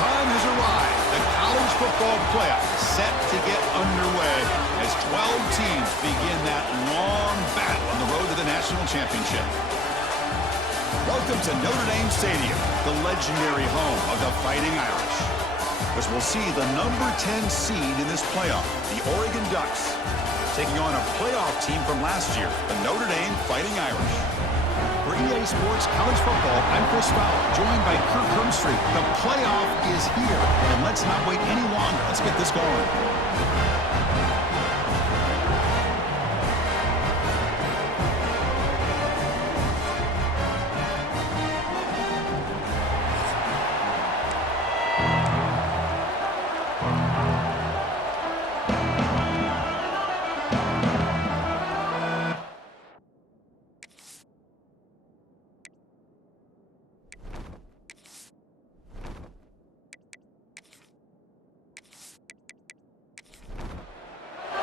time has arrived. The college football playoff set to get underway as 12 teams begin that long battle on the road to the national championship. Welcome to Notre Dame Stadium, the legendary home of the Fighting Irish. As we'll see the number 10 seed in this playoff, the Oregon Ducks, taking on a playoff team from last year, the Notre Dame Fighting Irish. For EA Sports College Football, I'm Chris Fowler, joined by Kirk Herbstreit. The playoff is here, and let's not wait any longer. Let's get this going.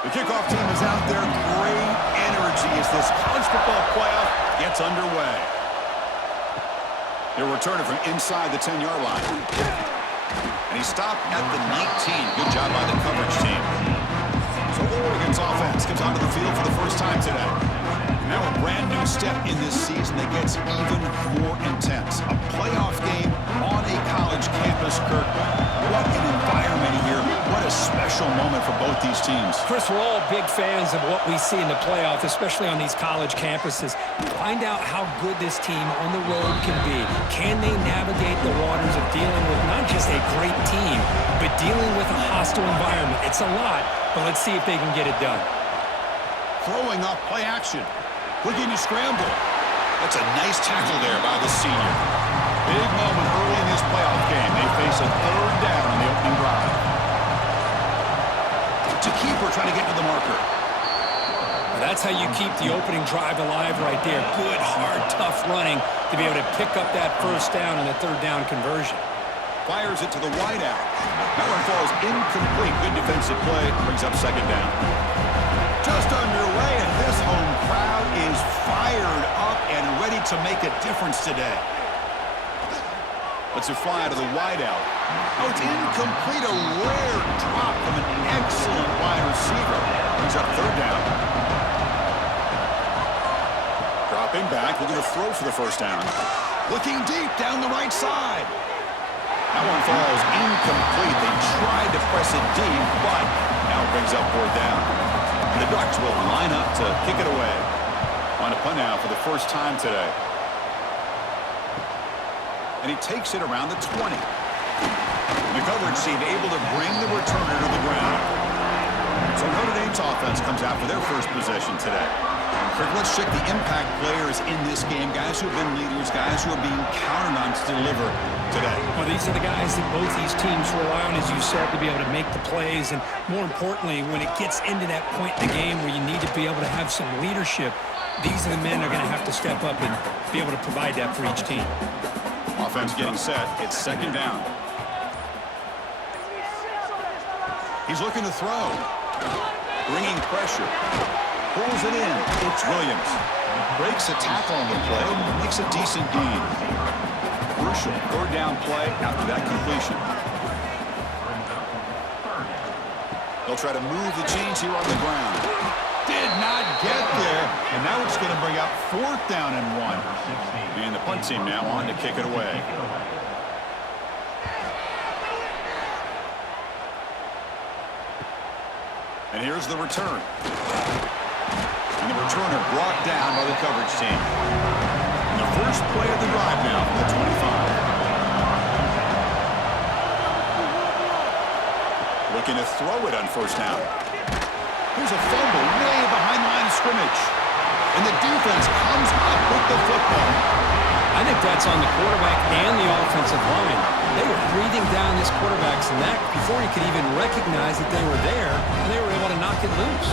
The kickoff team is out there. Great energy as this college football playoff gets underway. They'll return it from inside the 10-yard line. And he stopped at the 19. Good job by the coverage team. So Oregon's offense comes onto the field for the first time today. Now a brand new step in this season that gets even more intense. A playoff game on a college campus, Kirk. What an environment here. What a special moment for both these teams. Chris, we're all big fans of what we see in the playoff, especially on these college campuses. Find out how good this team on the road can be. Can they navigate the waters of dealing with not just a great team, but dealing with a hostile environment? It's a lot, but let's see if they can get it done. Throwing off play action. Looking to scramble. That's a nice tackle there by the senior. Big moment early in this playoff game. They face a third down on the opening drive. To keeper trying to get to the marker. Well, that's how you keep the opening drive alive right there. Good, hard, tough running to be able to pick up that first down and a third down conversion. Fires it to the wideout. That one falls incomplete. Good defensive play. Brings up second down. Just underway, and this home crowd is fired up and ready to make a difference today. Let's fly to the wideout. Oh, it's incomplete. A rare drop from an excellent wide receiver. Brings up third down. Dropping back, looking to throw for the first down. Looking deep down the right side. That one falls incomplete. They tried to press it deep, but now it brings up fourth down. The Ducks will line up to kick it away. On a punt now for the first time today. And he takes it around the 20. The coverage team able to bring the returner to the ground. So Notre Dame's offense comes out for their first possession today. Kirk, let's check the impact players in this game. Guys who have been leaders, guys who are being counted on to deliver today. Well, these are the guys that both these teams rely on, as you said, to be able to make the plays. And more importantly, when it gets into that point in the game where you need to be able to have some leadership, these are the men that are going to have to step up and be able to provide that for each team. Offense getting set. It's second down. He's looking to throw. Bringing pressure. Pulls it in. It's Williams. Breaks a tackle on the play. Makes a decent gain. Crucial third down play after that completion. They'll try to move the chains here on the ground. Did not get there. And now it's going to bring up fourth down and 1. And the punt team now on to kick it away. And here's the return. And the returner brought down by the coverage team. And the first play of the drive now from the 25. Looking to throw it on first down. Here's a fumble way behind the line of scrimmage. And the defense comes up with the football. I think that's on the quarterback and the offensive line. They were breathing down this quarterback's neck before he could even recognize that they were there, and they were able to knock it loose.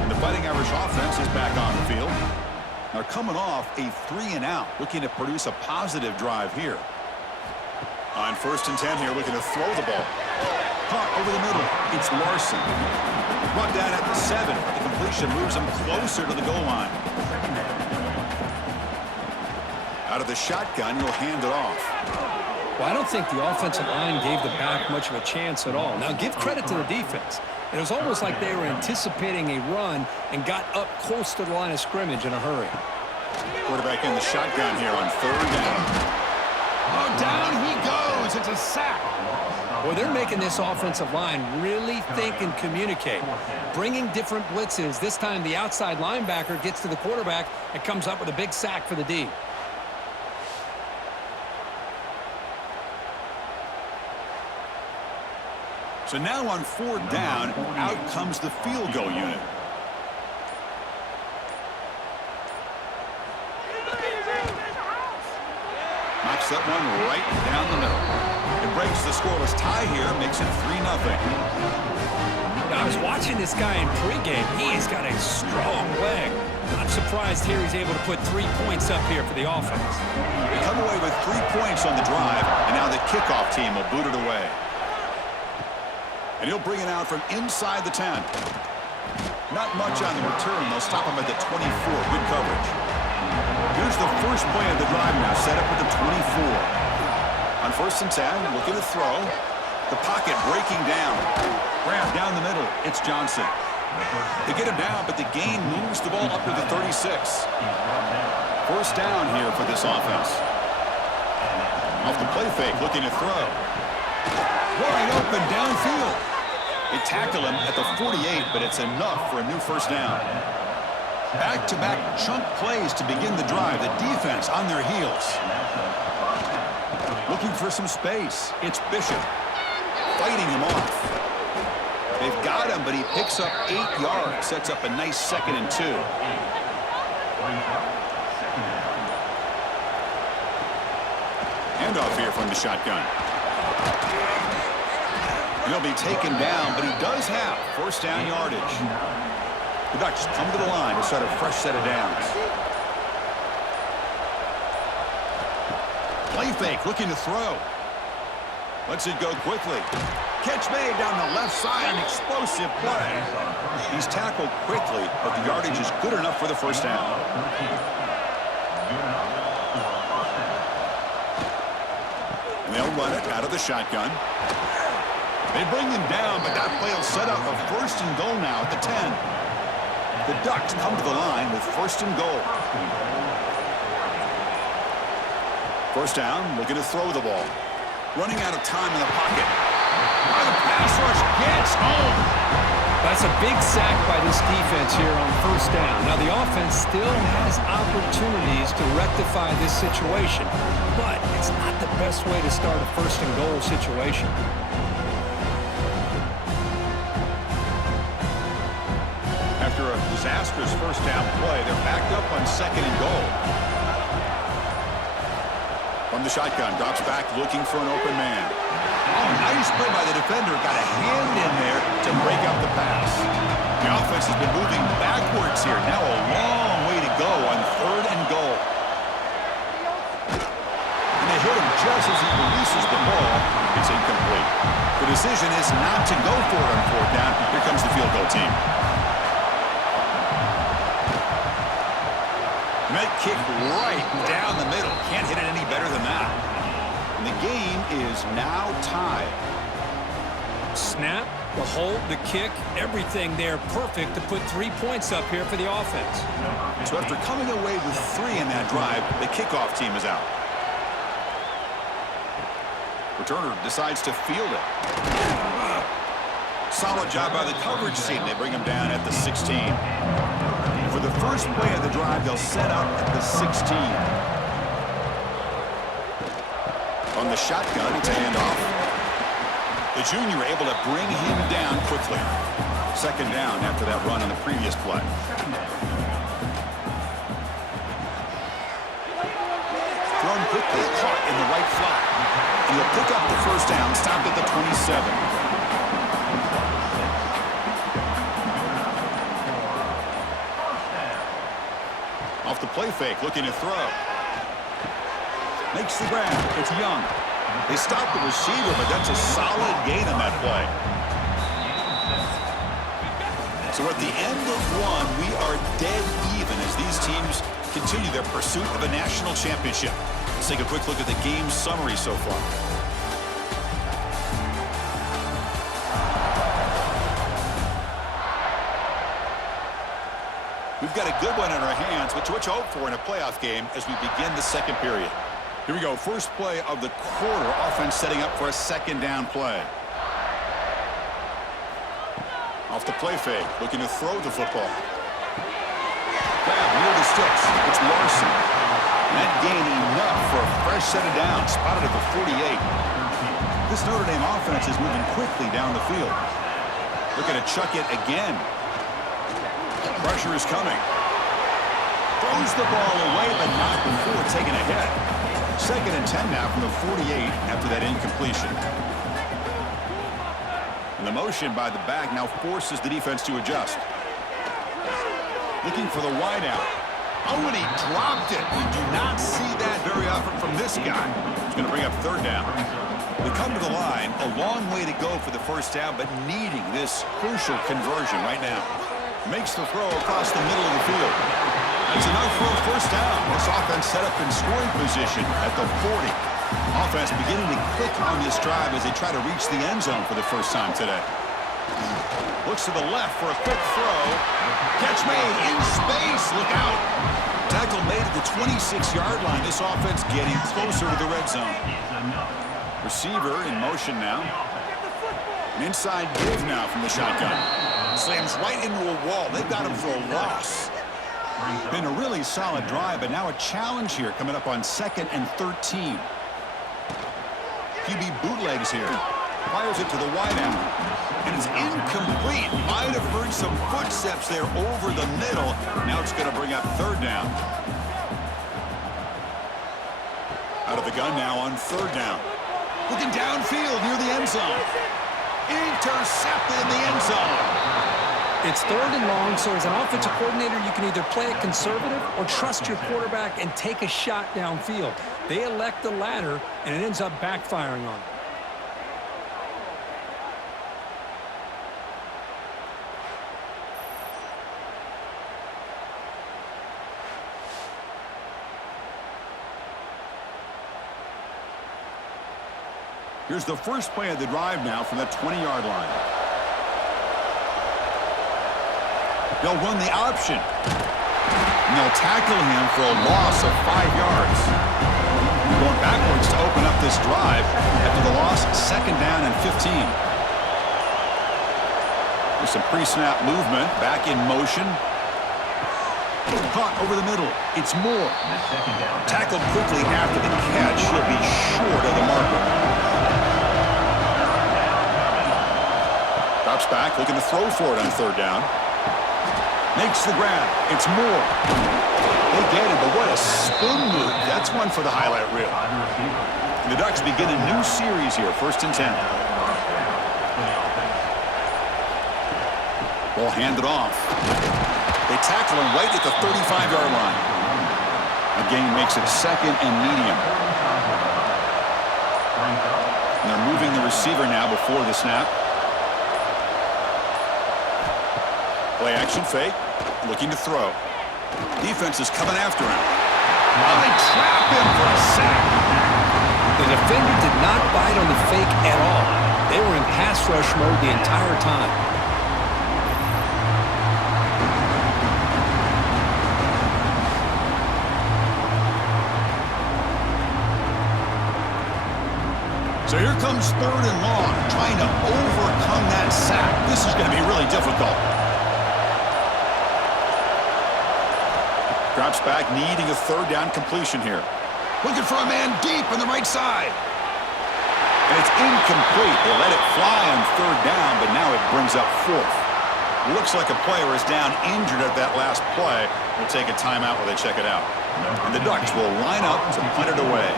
And the Fighting Irish offense is back on the field. They're coming off a 3-and-out, looking to produce a positive drive here. On 1st and 10 here, looking to throw the ball. Caught over the middle. It's Larson. Brought down at the 7. The completion moves him closer to the goal line. Out of the shotgun, he'll hand it off. Well, I don't think the offensive line gave the back much of a chance at all. Now, give credit to the defense. It was almost like they were anticipating a run and got up close to the line of scrimmage in a hurry. Quarterback in the shotgun here on 3rd down. Oh, down he goes. It's a sack. Well, they're making this offensive line really think and communicate. Bringing different blitzes. This time the outside linebacker gets to the quarterback and comes up with a big sack for the D. So now on 4th down, out comes the field goal unit. Knocks that one right down the middle. It breaks the scoreless tie here, makes it 3-0. Now, I was watching this guy in pregame. He's got a strong leg. Not surprised here he's able to put 3 points up here for the offense. They come away with 3 points on the drive, and now the kickoff team will boot it away. And he'll bring it out from inside the 10. Not much on the return. They'll stop him at the 24. Good coverage. Here's the first play of the drive now, set up at the 24. On 1st and 10, looking to throw. The pocket breaking down. Grab down the middle. It's Johnson. They get him down, but the gain moves the ball up to the 36. 1st down here for this offense. Off the play fake, looking to throw. Wide open downfield. They tackle him at the 48, but it's enough for a new 1st down. Back-to-back chunk plays to begin the drive. The defense on their heels. Looking for some space. It's Bishop. Fighting him off. They've got him, but he picks up 8 yards. Sets up a nice 2nd and 2. Handoff here from the shotgun. He'll be taken down, but he does have 1st down yardage. The Ducks come to the line to start a fresh set of downs. Play fake, looking to throw. Lets it go quickly. Catch made down the left side, an explosive play. He's tackled quickly, but the yardage is good enough for the 1st down. And they'll run it out of the shotgun. They bring him down, but that play will set up a 1st and goal now at the 10. The Ducks come to the line with 1st and goal. 1st down, looking to throw the ball. Running out of time in the pocket. Oh, the pass rush gets home. That's a big sack by this defense here on 1st down. Now, the offense still has opportunities to rectify this situation, but it's not the best way to start a 1st and goal situation. After a disastrous 1st down play, they're backed up on 2nd and goal. From the shotgun, drops back looking for an open man. Oh, nice play by the defender. Got a hand in there to break up the pass. The offense has been moving backwards here. Now a long way to go on 3rd and goal. And they hit him just as he releases the ball. It's incomplete. The decision is not to go for it on 4th down. Here comes the field goal team. That kick right down the middle. Can't hit it any better than that. And the game is now tied. Snap, the hold, the kick, everything there perfect to put 3 points up here for the offense. So after coming away with 3 in that drive, the kickoff team is out. Returner decides to field it. Solid job by the coverage team. They bring him down at the 16. For the first play of the drive, they'll set up at the 16. On the shotgun, it's a handoff. The junior able to bring him down quickly. 2nd down after that run on the previous play. Thrown quickly, caught in the right flat. And he'll pick up the 1st down, stopped at the 27. Off the play fake, looking to throw. Makes the grab. It's Young. They stop the receiver, but that's a solid gain on that play. So at the end of one, we are dead even as these teams continue their pursuit of a national championship. Let's take a quick look at the game summary so far. We've got a good one in our hands, which what you hope for in a playoff game as we begin the second period. Here we go, first play of the quarter. Offense setting up for a second down play. Off the play fake, looking to throw the football. Grab near the sticks. It's Larson. And that gain enough for a fresh set of downs, spotted at the 48. This Notre Dame offense is moving quickly down the field. Looking to chuck it again. Pressure is coming. Throws the ball away, but not before taking a hit. Second and 10 now from the 48 after that incompletion. And the motion by the back now forces the defense to adjust. Looking for the wideout. Oh, and he dropped it. We do not see that very often from this guy. He's going to bring up third down. They come to the line, a long way to go for the first down, but needing this crucial conversion right now. Makes the throw across the middle of the field. That's enough for a first down. This offense set up in scoring position at the 40. Offense beginning to click on this drive as they try to reach the end zone for the first time today. Looks to the left for a quick throw. Catch made in space. Look out. Tackle made at the 26-yard line. This offense getting closer to the red zone. Receiver in motion now. An inside give now from the shotgun. Slams right into a wall. They've got him for a loss. Been a really solid drive, but now a challenge here coming up on 2nd and 13. QB bootlegs here. Fires it to the wideout. And it's incomplete. Might have heard some footsteps there over the middle. Now it's going to bring up third down. Out of the gun now on third down. Looking downfield near the end zone. Intercepted in the end zone. It's third and long, so as an offensive coordinator, you can either play it conservative or trust your quarterback and take a shot downfield. They elect the latter, and it ends up backfiring on them. Here's the first play of the drive now from the 20-yard line. They'll run the option. And they'll tackle him for a loss of 5 yards. Going backwards to open up this drive after the loss, second down and 15. There's some pre-snap movement, back in motion. Caught over the middle. It's Moore. Tackled quickly after the catch. He'll be short of the marker. Drops back, looking to throw for it on third down. Makes the grab. It's Moore. They get it, but what a spin move. That's one for the highlight reel. And the Ducks begin a new series here, 1st and 10. Ball handed off. They tackle him right at the 35-yard line. The gain makes it 2nd and medium. And they're moving the receiver now before the snap. Play action fake, looking to throw. Defense is coming after him. Oh, they trap him for a sack. The defender did not bite on the fake at all. They were in pass rush mode the entire time. So here comes third and long, trying to overcome that sack. This is going to be really difficult. Drops back, needing a third down completion here. Looking for a man deep on the right side. And it's incomplete. They let it fly on third down, but now it brings up 4th. Looks like a player is down injured at that last play. We'll take a timeout while they check it out. And the Ducks will line up to punt it away.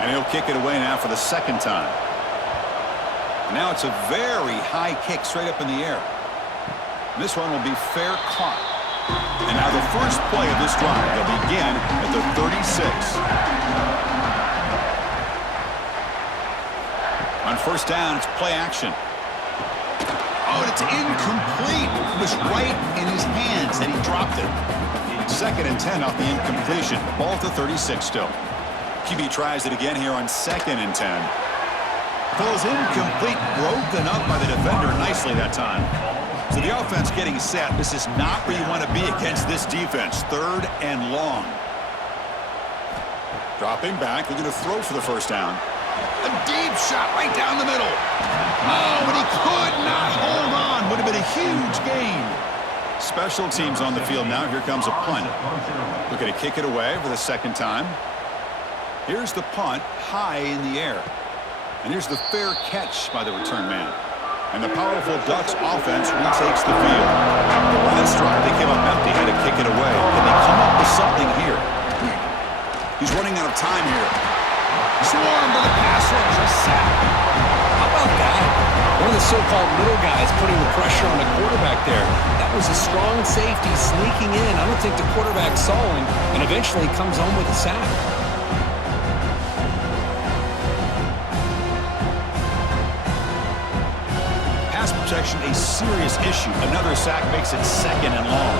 And he'll kick it away now for the second time. Now it's a very high kick straight up in the air. This one will be fair caught. And now the first play of this drive, they'll begin at the 36. On first down, it's play action. Oh, and it's incomplete. It was right in his hands, and he dropped it. 2nd and 10 off the incompletion. Ball to 36 still. QB tries it again here on 2nd and 10. Throws incomplete, broken up by the defender nicely that time. So the offense getting set. This is not where you want to be against this defense. 3rd and long. Dropping back, they're going to throw for the first down. A deep shot right down the middle. Oh, but he could not hold on. Would have been a huge gain. Special teams on the field now. Here comes a punt. Looking to kick it away for the 2nd time. Here's the punt, high in the air. And here's the fair catch by the return man. And the powerful Ducks offense retakes the field. The last drive, they came up empty, had to kick it away. Can they come up with something here? He's running out of time here. Swarm for the pass rush, a sack. How about that? One of the so-called little guys putting the pressure on the quarterback there. That was a strong safety sneaking in. I don't think the quarterback saw him, and eventually comes home with a sack. Pass protection, a serious issue. Another sack makes it 2nd and long.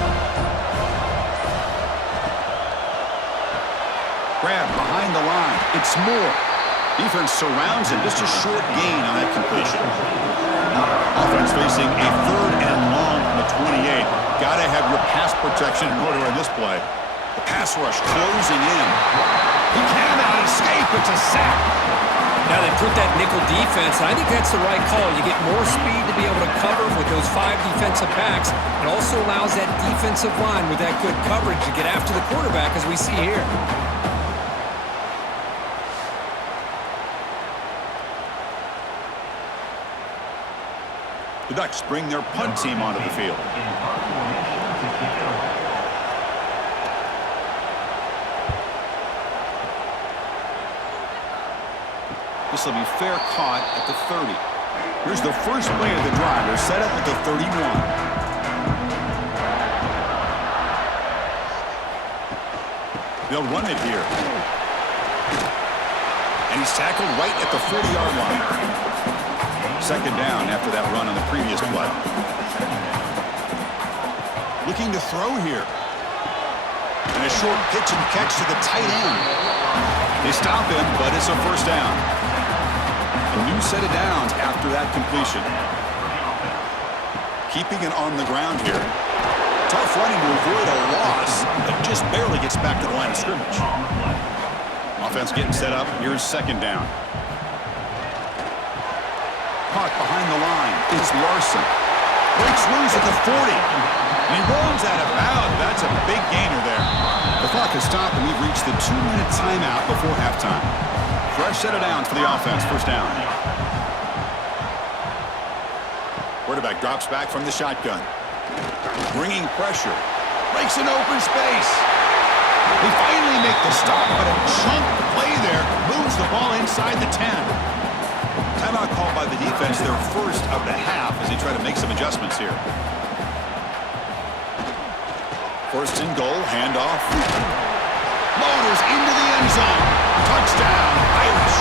Grab behind the line. It's Moore. Defense surrounds him. Just a short gain on that completion. Offense facing a 3rd and long from the 28. Got to have your pass protection in order in this play. The pass rush closing in. He cannot escape. It's a sack. Now they put that nickel defense, and I think that's the right call. You get more speed to be able to cover with those 5 defensive backs. It also allows that defensive line with that good coverage to get after the quarterback, as we see here. The Ducks bring their punt team onto the field. This will be fair caught at the 30. Here's the first play of the drive. They're set up at the 31. They'll run it here. And he's tackled right at the 40-yard line. 2nd down after that run on the previous play. Looking to throw here. And a short pitch and catch to the tight end. They stop him, but it's a 1st down. A new set of downs after that completion. Keeping it on the ground here. Tough running to avoid a loss, but just barely gets back to the line of scrimmage. Offense getting set up. Here's 2nd down. Caught behind the line is Larson. Breaks loose at the 40. And he rolls out of bounds. That's a big gainer there. The clock has stopped, and we've reached the 2-minute timeout before halftime. Fresh set of downs for the offense. 1st down. Quarterback drops back from the shotgun. Bringing pressure. Breaks an open space. They finally make the stop, but a chunk play there moves the ball inside the 10. Timeout called by the defense, their 1st of the half, as they try to make some adjustments here. 1st and goal, handoff. Motors into the end zone. Touchdown, Irish.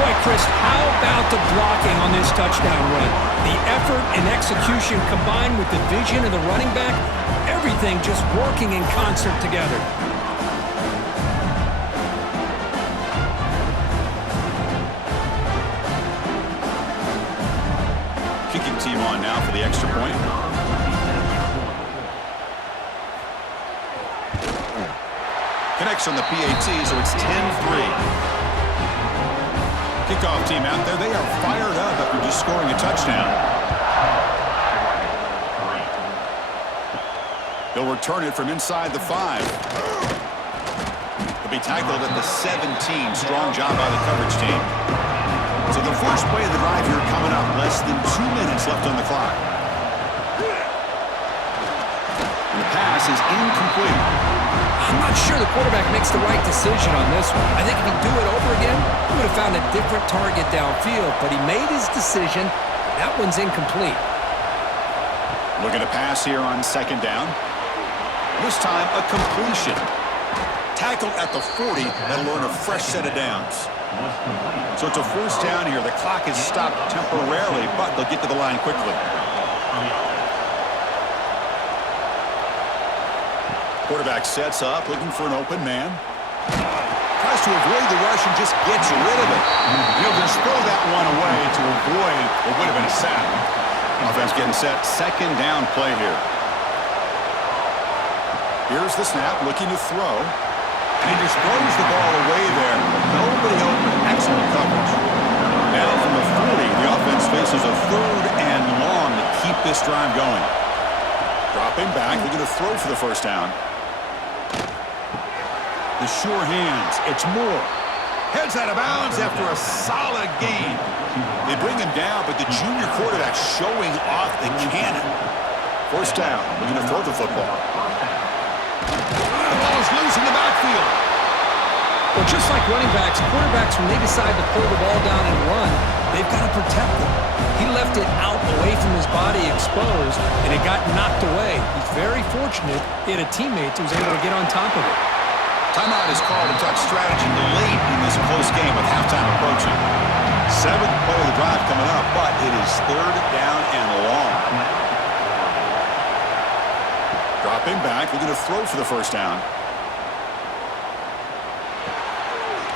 Boy, Chris, how about the blocking on this touchdown run? The effort and execution combined with the vision of the running back, everything just working in concert together. Kicking team on now for the extra point. Connects on the PAT, so it's 10-3. Kickoff team out there. They are fired up after just scoring a touchdown. They'll return it from inside the 5. They'll be tackled at the 17. Strong job by the coverage team. So the first play of the drive here coming up. Less than 2 minutes left on the clock. And the pass is incomplete. I'm not sure the quarterback makes the right decision on this one. I think if he'd do it over again, he would have found a different target downfield, but he made his decision. That one's incomplete. Looking to pass here on 2nd down. This time, a completion. Tackle at the 40. That'll earn a fresh set of downs. So it's a first down here. The clock is stopped temporarily, but they'll get to the line quickly. Quarterback sets up, looking for an open man. Tries to avoid the rush and just gets rid of it. He'll just throw that one away to avoid what would have been a sack. Offense getting set. Second down play here. Here's the snap, looking to throw. And he just throws the ball away there. Nobody open. Excellent coverage. Now from the 40, the offense faces a third and long to keep this drive going. Dropping back, looking to throw for the first down. The sure hands. It's Moore. Heads out of bounds after a solid gain. They bring him down, but the junior quarterback showing off the cannon. First down, looking to throw the football. The ball is loose in the backfield. Well, just like running backs, quarterbacks, when they decide to pull the ball down and run, they've got to protect them. He left it out away from his body exposed, and it got knocked away. He's very fortunate he had a teammate who was able to get on top of it. Timeout is called to talk strategy late in this close game with halftime approaching. Seventh play of the drive coming up, but it is third down and long. Dropping back, looking to throw for the first down.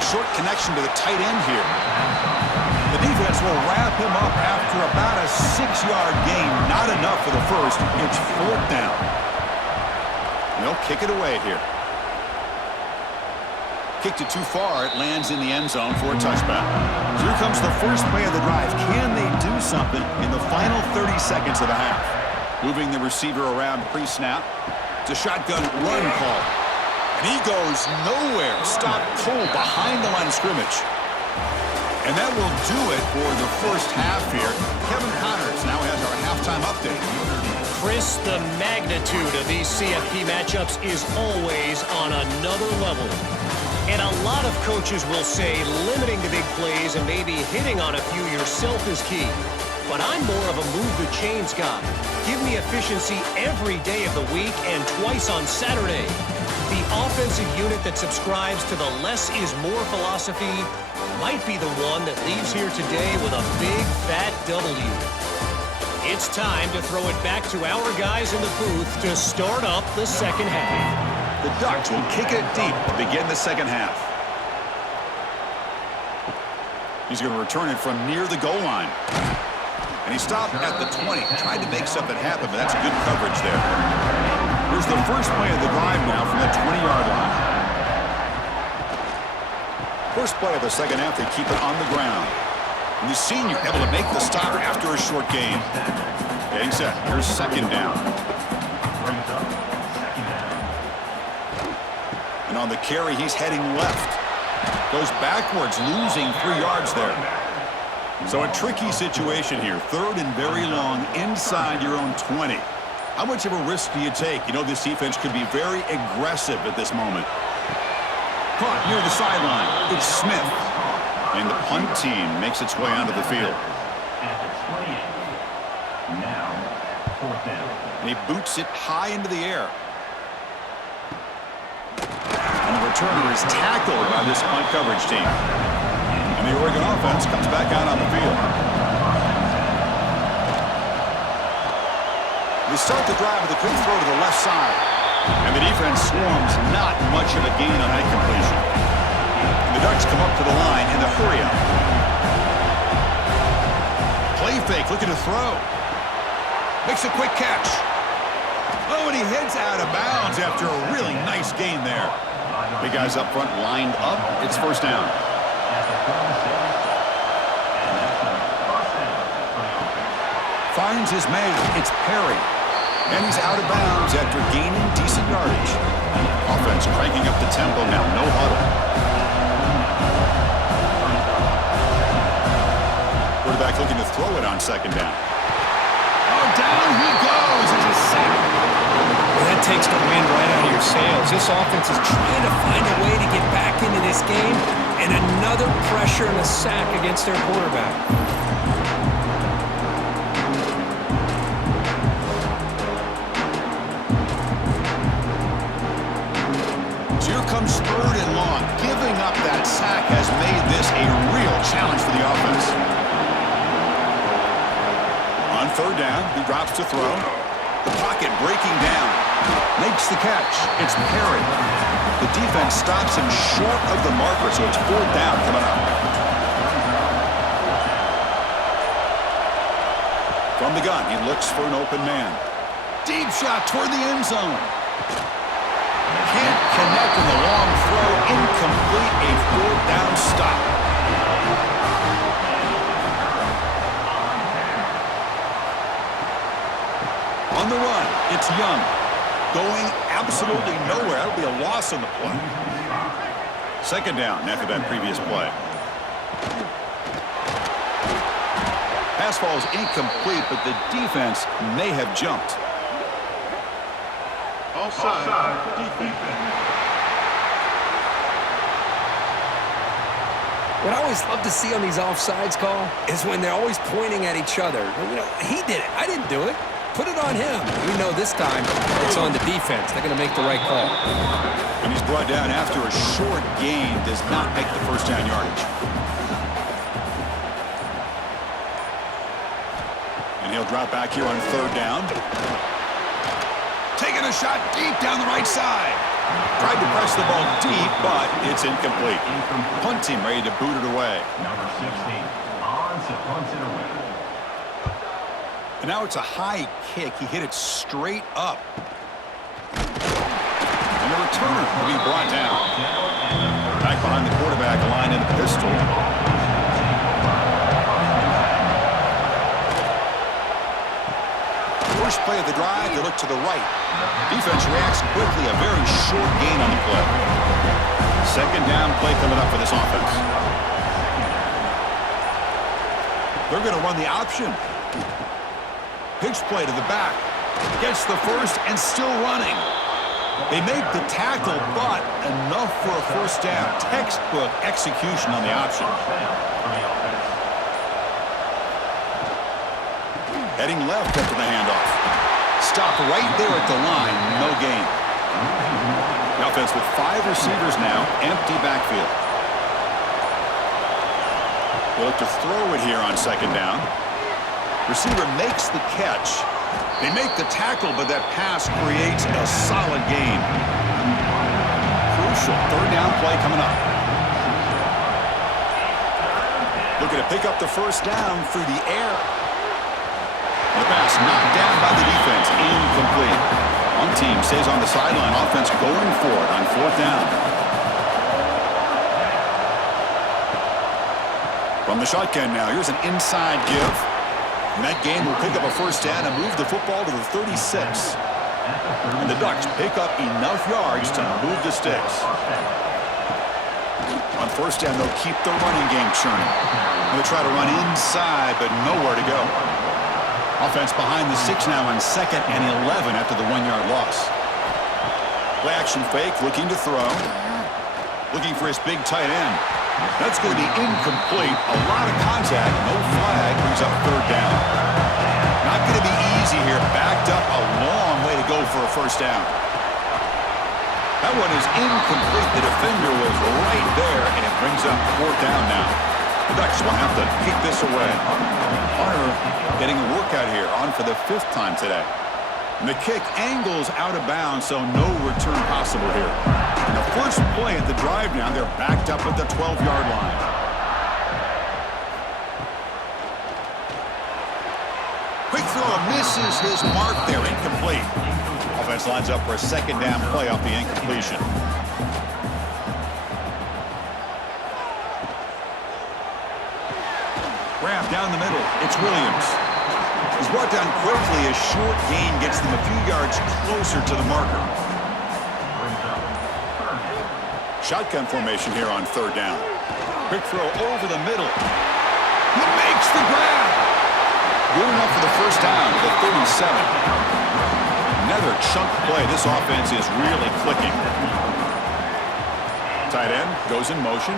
Short connection to the tight end here. The defense will wrap him up after about a 6-yard gain. Not enough for the first. It's fourth down. They'll kick it away here. Kicked it too far. It lands in the end zone for a touchdown. So here comes the first play of the drive. Can they do something in the final 30 seconds of the half? Moving the receiver around pre-snap. It's a shotgun run call. And he goes nowhere. Stop cold behind the line of scrimmage. And that will do it for the first half here. Kevin Connors now has our halftime update. Chris, the magnitude of these CFP matchups is always on another level. And a lot of coaches will say limiting the big plays and maybe hitting on a few yourself is key. But I'm more of a move the chains guy. Give me efficiency every day of the week and twice on Saturday. The offensive unit that subscribes to the less is more philosophy might be the one that leaves here today with a big fat W. It's time to throw it back to our guys in the booth to start up the second half. The Ducks will kick it deep to begin the second half. He's going to return it from near the goal line. And he stopped at the 20. Tried to make something happen, but that's good coverage there. Here's the first play of the drive now from the 20-yard line. First play of the second half, they keep it on the ground. And the senior able to make the stop after a short gain. Getting set. Here's second down. And on the carry, he's heading left. Goes backwards, losing 3 yards there. So a tricky situation here. Third and very long inside your own 20. How much of a risk do you take? You know this defense could be very aggressive at this moment. Caught near the sideline. It's Smith. And the punt team makes its way onto the field. And he boots it high into the air. And the returner is tackled by this punt coverage team. And the Oregon offense comes back out on the field. They start the drive with a quick throw to the left side. And the defense swarms, not much of a gain on that completion. And the Ducks come up to the line in the hurry-up. Play fake, looking to throw. Makes a quick catch. Oh, and he heads out of bounds after a really nice gain there. Big guys up front lined up. It's first down. Finds his man. It's Perry. And he's out of bounds after gaining decent yardage. Offense cranking up the tempo now. No huddle. Quarterback looking to throw it on second down. Oh, down he goes. It's a sack. Well, that takes the wind right out of your sails. This offense is trying to find a way to get back into this game, and another pressure and a sack against their quarterback. comes 3rd and long. Giving up that sack has made this a real challenge for the offense. On 3rd down, he drops to throw. The pocket breaking down. Makes the catch. It's Perry. The defense stops him short of the marker, so it's 4th down coming up. From the gun, he looks for an open man. Deep shot toward the end zone. Can't connect in the long throw. Incomplete. A 4th down stop. On the run, it's Young. Going absolutely nowhere. That'll be a loss on the play. 2nd down after that previous play. Pass ball is incomplete, but the defense may have jumped. Offside. Defense. What I always love to see on these offsides call is when they're always pointing at each other. You know, he did it. I didn't do it. Put it on him. We know this time it's on the defense. They're going to make the right call. And he's brought down after a short gain. Does not make the 1st down yardage. And he'll drop back here on 3rd down. Taking a shot deep down the right side. Tried to press the ball deep, but it's incomplete. Punt team ready to boot it away. Number 16. Punts it away. And now it's a high kick. He hit it straight up. And the returner will be brought down. Back behind the quarterback, line in the pistol. First play of the drive, they look to the right. Defense reacts quickly, a very short gain on the play. 2nd down play coming up for this offense. They're going to run the option. Pitch play to the back. Gets the first and still running. They make the tackle, but enough for a 1st down. Textbook execution on the option. Heading left after the handoff. Stop right there at the line. No gain. The offense with 5 receivers now. Empty backfield. They look to throw it here on 2nd down. Receiver makes the catch. They make the tackle, but that pass creates a solid gain. Crucial 3rd down play coming up. Looking to pick up the 1st down through the air. The pass knocked down by the defense. Incomplete. One team stays on the sideline. Offense going for it on 4th down. From the shotgun now, here's an inside give. And that game will pick up a 1st down and move the football to the 36. And the Ducks pick up enough yards to move the sticks. On 1st down, they'll keep the running game churning. They'll try to run inside, but nowhere to go. Offense behind the 6 now on 2nd and 11 after the 1-yard loss. Play action fake, looking to throw. Looking for his big tight end. That's going to be incomplete. A lot of contact. No flag. Brings up 3rd down. Not going to be easy here. Backed up a long way to go for a 1st down. That one is incomplete. The defender was right there, and it brings up 4th down now. The Ducks will have to kick this away. Hunter getting a workout here. On for the 5th time today. And the kick angles out of bounds, so no return possible here. And the first play at the drive now, they're backed up at the 12-yard line. Quick throw misses his mark there, incomplete. Offense lines up for a 2nd down play off the incompletion. Grab down the middle, it's Williams. He's brought down quickly. A short gain gets them a few yards closer to the marker. Shotgun formation here on 3rd down. Quick throw over the middle. He makes the grab. Good enough for the 1st down to the 37. Another chunk play. This offense is really clicking. Tight end goes in motion.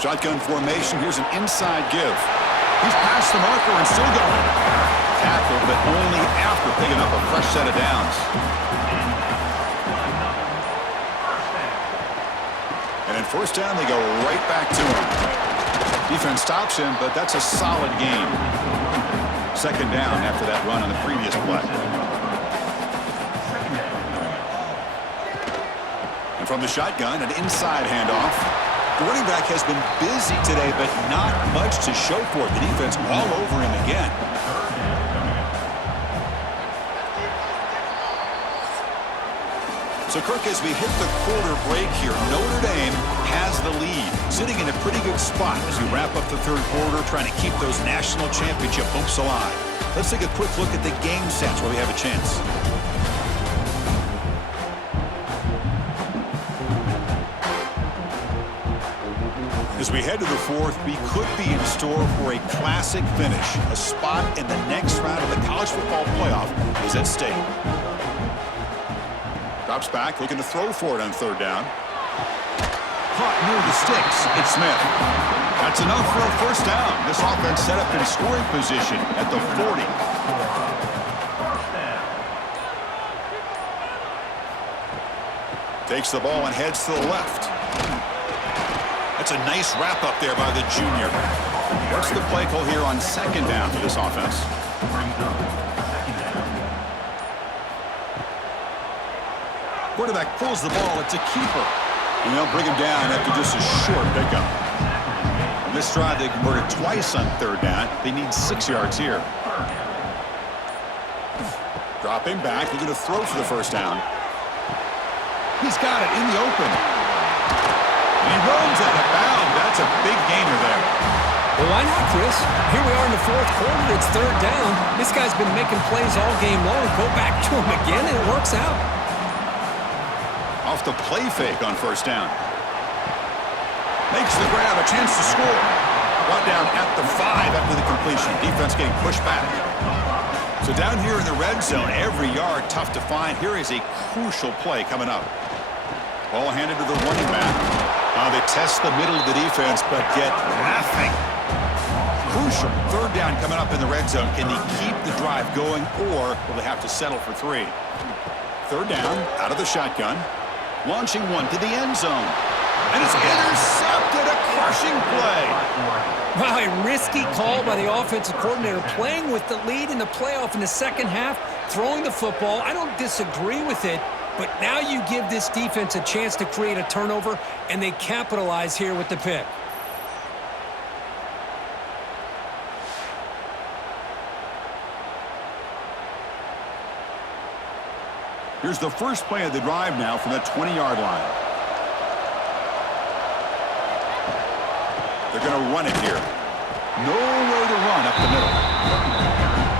Shotgun formation. Here's an inside give. He's past the marker and still going. Tackled, but only after picking up a fresh set of downs. first down, they go right back to him. Defense stops him, but that's a solid gain. Second down after that run on the previous play. And from the shotgun, an inside handoff. The running back has been busy today, but not much to show for it. The defense all over him again. So, Kirk, as we hit the quarter break here, Notre Dame has the lead, sitting in a pretty good spot as we wrap up the third quarter, trying to keep those national championship hopes alive. Let's take a quick look at the game stats where we have a chance. As we head to the fourth, we could be in store for a classic finish. A spot in the next round of the college football playoff is at stake. Drops back, looking to throw for it on third down. Caught near the sticks. It's Smith. That's enough for a first down. This offense set up in scoring position at the 40. Takes the ball and heads to the left. That's a nice wrap up there by the junior. What's the play call here on second down for this offense? Quarterback pulls the ball. It's a keeper. And they'll bring him down after just a short pickup. On this drive, they converted twice on third down. They need 6 yards here. Dropping back, looking to throw for the first down. He's got it in the open. And he runs out of bounds. That's a big gainer there. Well, why not, Chris? Here we are in the fourth quarter. It's third down. This guy's been making plays all game long. Go back to him again, and it works out. Off the play fake on first down. Makes the grab, a chance to score. Brought down at the 5 after the completion. Defense getting pushed back. So down here in the red zone, every yard tough to find. Here is a crucial play coming up. Ball handed to the running back. They test the middle of the defense, but get nothing. Crucial. Third down coming up in the red zone. Can they keep the drive going, or will they have to settle for 3? Third down, out of the shotgun. Launching one to the end zone. And it's intercepted, a crushing play. Wow, a risky call by the offensive coordinator, playing with the lead in the playoff in the second half, throwing the football. I don't disagree with it, but now you give this defense a chance to create a turnover, and they capitalize here with the pick. Here's the first play of the drive now from the 20-yard line. They're going to run it here. Nowhere to run up the middle.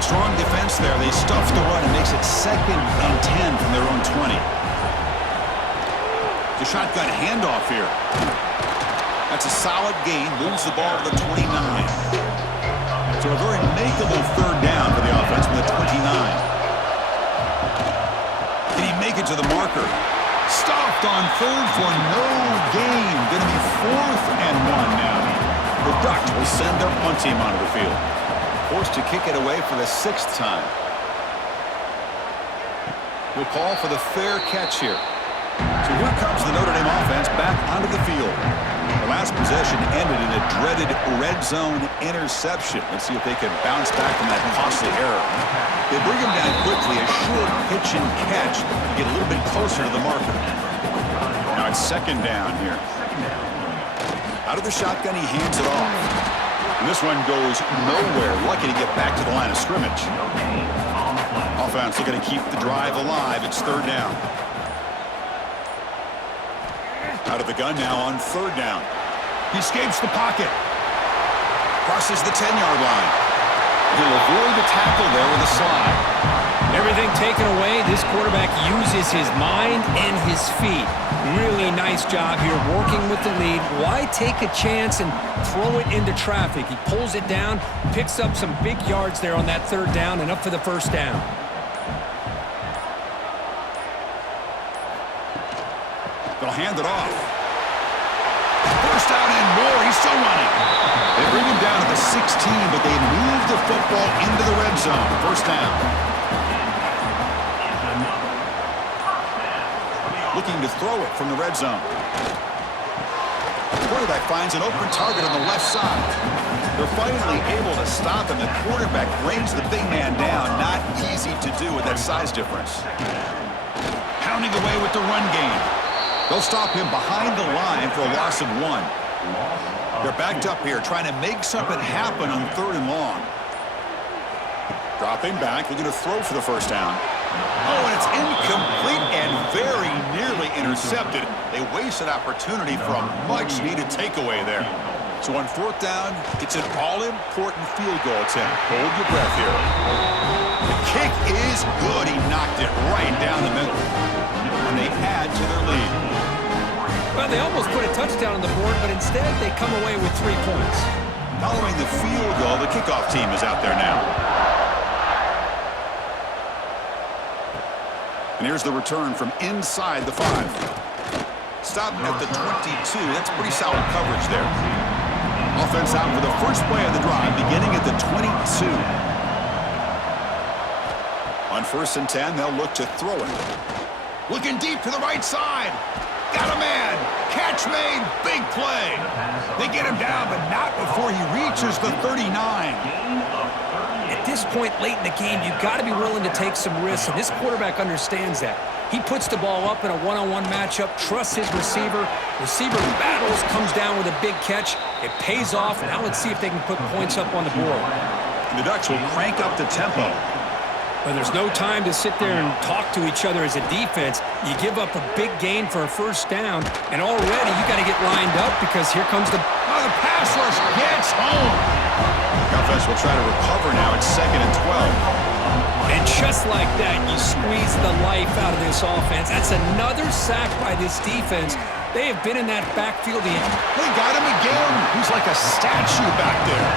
Strong defense there. They stuff the run and makes it 2nd and 10 from their own 20. The shotgun handoff here. That's a solid gain. Moves the ball to the 29. So a very makeable third down for the offense from the 29. Can he make it to the marker? Stopped on third for no gain. Going to be 4th and 1 now. The Ducks will send their punt team onto the field. Forced to kick it away for the 6th time. We'll call for the fair catch here. So here comes the Notre Dame offense back onto the field. The last possession ended in a dreaded red zone interception. Let's see if they can bounce back from that costly error. They bring him down quickly, a short pitch and catch to get a little bit closer to the marker. Now it's second down here. Out of the shotgun, he hands it off. And this one goes nowhere. Lucky to get back to the line of scrimmage. Offense looking to keep the drive alive. It's third down. Out of the gun now on third down. He escapes the pocket. Crosses the 10-yard line. He'll avoid the tackle there with a slide. Everything taken away, this quarterback uses his mind and his feet. Really nice job here working with the lead. Why take a chance and throw it into traffic? He pulls it down, picks up some big yards there on that third down, and up for the first down. They'll hand it off. First down and more. He's still running. They bring him down to the 16, but they move the football into the red zone. First down. Looking to throw it from the red zone. Quarterback finds an open target on the left side. They're finally able to stop him. The quarterback brings the big man down. Not easy to do with that size difference. Pounding away with the run game. They'll stop him behind the line for a loss of 1. They're backed up here trying to make something happen on 3rd and long. Dropping back, looking to throw for the first down. Oh, and it's incomplete and very nearly intercepted. They wasted opportunity for a much-needed takeaway there. So on 4th down, it's an all-important field goal attempt. Hold your breath here. The kick is good. He knocked it right down the middle. And they add to their lead. Well, they almost put a touchdown on the board, but instead they come away with 3 points. Following the field goal, the kickoff team is out there now. And here's the return from inside the 5. Stop at the 22. That's pretty solid coverage there. Offense out for the first play of the drive, beginning at the 22. On 1st and 10, they'll look to throw it. Looking deep to the right side. Got a man. Catch made. Big play. They get him down, but not before he reaches the 39. At this point late in the game, you've got to be willing to take some risks, and this quarterback understands that. He puts the ball up in a one-on-one matchup, trusts his receiver. Receiver battles, comes down with a big catch. It pays off. Now let's see if they can put points up on the board. And the Ducks will crank up the tempo. But there's no time to sit there and talk to each other as a defense. You give up a big gain for a first down, and already you got to get lined up because here comes the... Oh, the pass rush gets home. The offense will try to recover now at 2nd and 12. And just like that, you squeeze the life out of this offense. That's another sack by this defense. They have been in that backfield. They got him again. He's like a statue back there.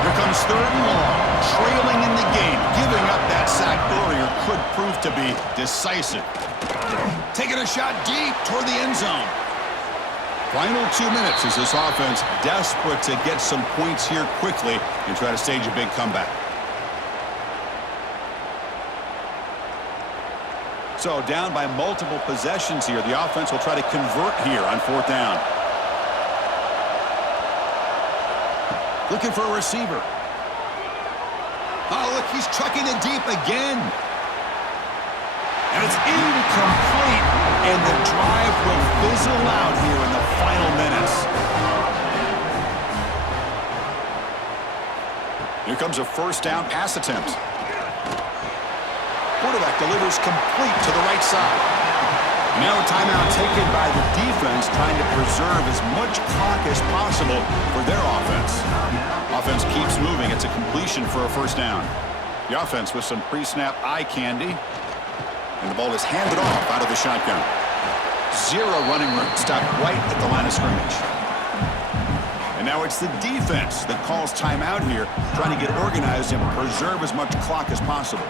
Here comes 3rd and long, trailing in the game. Giving up that sack earlier could prove to be decisive. Taking a shot deep toward the end zone. Final 2 minutes as this offense desperate to get some points here quickly and try to stage a big comeback. So down by multiple possessions here. The offense will try to convert here on 4th down. Looking for a receiver. Oh, look, he's trucking it deep again. And it's incomplete. And the drive will fizzle out here in the final minutes. Here comes a first down pass attempt. Quarterback delivers complete to the right side. Now a timeout taken by the defense, trying to preserve as much clock as possible for their offense. Offense keeps moving. It's a completion for a first down. The offense with some pre-snap eye candy. And the ball is handed off out of the shotgun. 0 running room. Stopped right at the line of scrimmage. And now it's the defense that calls timeout here, trying to get organized and preserve as much clock as possible.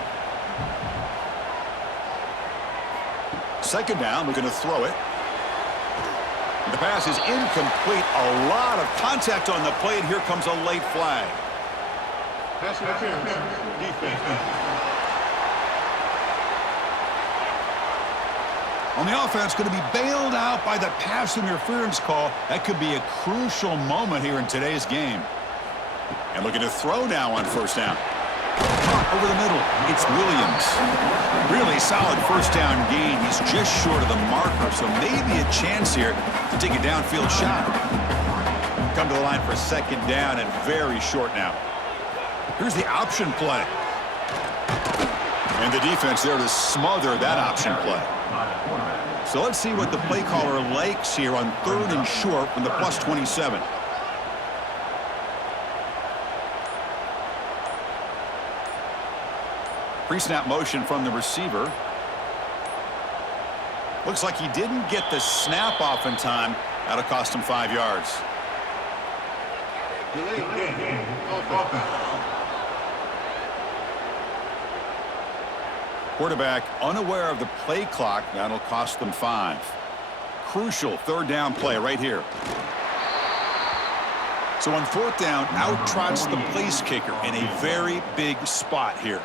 2nd down, we're going to throw it. The pass is incomplete. A lot of contact on the play, and here comes a late flag. Pass interference. Defense. On the offense, going to be bailed out by the pass interference call. That could be a crucial moment here in today's game. And looking to throw now on 1st down. Over the middle, it's Williams. Really solid first down gain. He's just short of the marker, so maybe a chance here to take a downfield shot. Come to the line for 2nd down and very short now. Here's the option play. And the defense there to smother that option play. So let's see what the play caller likes here on 3rd and short from the +27. Pre-snap motion from the receiver. Looks like he didn't get the snap off in time. That'll cost him 5 yards. Quarterback unaware of the play clock. That'll cost them 5. Crucial 3rd down play right here. So on 4th down, out trots the place kicker in a very big spot here.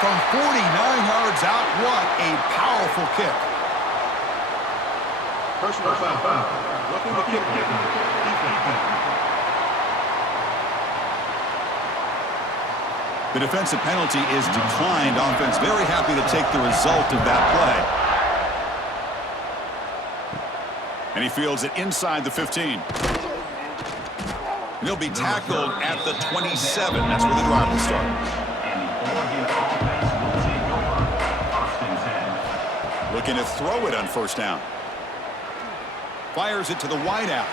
from 49 yards out. What a powerful kick. Personal foul. Roughing the kick. Defense. The defensive penalty is declined. Offense very happy to take the result of that play. And he fields it inside the 15. And he'll be tackled at the 27. That's where the drive will start. Looking to throw it on first down. Fires it to the wideout.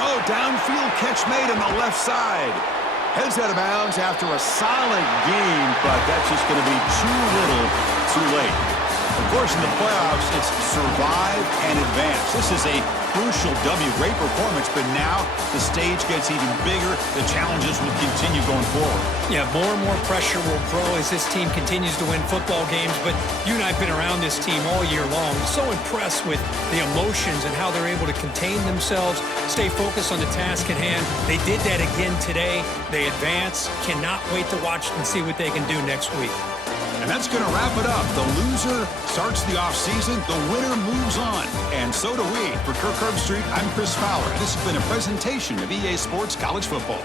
Oh, downfield catch made on the left side. Heads out of bounds after a solid game, but that's just going to be too little, too late. Of course, in the playoffs, it's survive and advance. This is a crucial W. Great performance, but now the stage gets even bigger. The challenges will continue going forward. Yeah, more and more pressure will grow as this team continues to win football games, but you and I have been around this team all year long. So impressed with the emotions and how they're able to contain themselves, stay focused on the task at hand. They did that again today. They advance. Cannot wait to watch and see what they can do next week. And that's going to wrap it up. The loser starts the offseason. The winner moves on. And so do we. For Kirk Herbstreit, I'm Chris Fowler. This has been a presentation of EA Sports College Football.